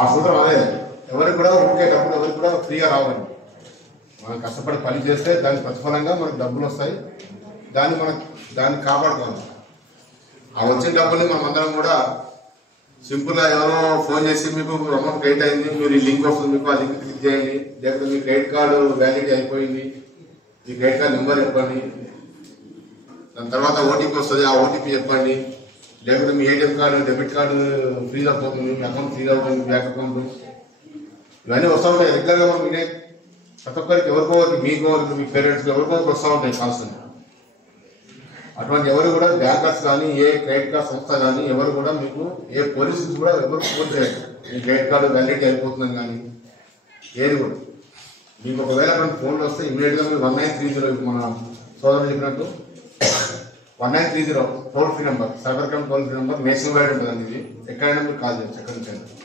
ఆ సూత్రం అదే, ఎవరికి కూడా ఊరికే డబ్బులు ఎవరికి కూడా ఫ్రీగా రావండి. మనం కష్టపడి పని చేస్తే దానికి ప్రతిఫలంగా మనకు డబ్బులు వస్తాయి, దాన్ని కాపాడుకోవాలి. ఆ వచ్చిన డబ్బుల్ని మనం అందరం కూడా సింపుల్గా ఎవరో ఫోన్ చేసి మీకు అమౌంట్ క్రెడిట్ అయింది, మీరు ఈ లింక్ వస్తుంది, మీకు ఆ లింక్ క్లిక్ చేయండి, లేకపోతే మీ క్రెడిట్ కార్డు వ్యాలిడిటీ అయిపోయింది, మీ క్రెడిట్ కార్డు నెంబర్ చెప్పండి, దాని తర్వాత ఓటీపీ వస్తుంది, ఆ ఓటీపీ చెప్పండి, లేకపోతే మీ ATM card debit card freeze అయిపోతుంది, మీ అకౌంట్ ఫ్రీజ్ అవుతుంది, బ్యాంక్ అకౌంట్, ఇవన్నీ వస్తూ ఉంటాయి రెగ్యులర్గా. మనం వినే ప్రతి ఒక్కరికి ఎవరికోవరికి, మీకు మీ పేరెంట్స్కి ఎవరికోవరికి వస్తూ ఉంటాయి కాల్స్. అటువంటి ఎవరు కూడా బ్యాంకర్స్ కానీ ఏ క్రెడిట్ కార్డ్ సంస్థ కానీ ఎవరు కూడా మీకు ఏ పోలీసులు కూడా ఎవరు ఫోన్ చేయరు మీ క్రెడిట్ కార్డు వ్యాలిడిటీ అయిపోతుందని కానీ ఏది కూడా. మీకు ఒకవేళ మన ఫోన్లో వస్తే ఇమీడియట్గా మీరు 1930 మన సోదరులు చెప్పినట్టు 1930 toll free number, cyber crime toll free number national wide ఉంటుందండి. ఇది ఎక్కడైనా మీరు కాల్ చేయొచ్చు, ఎక్కడి నుంచి.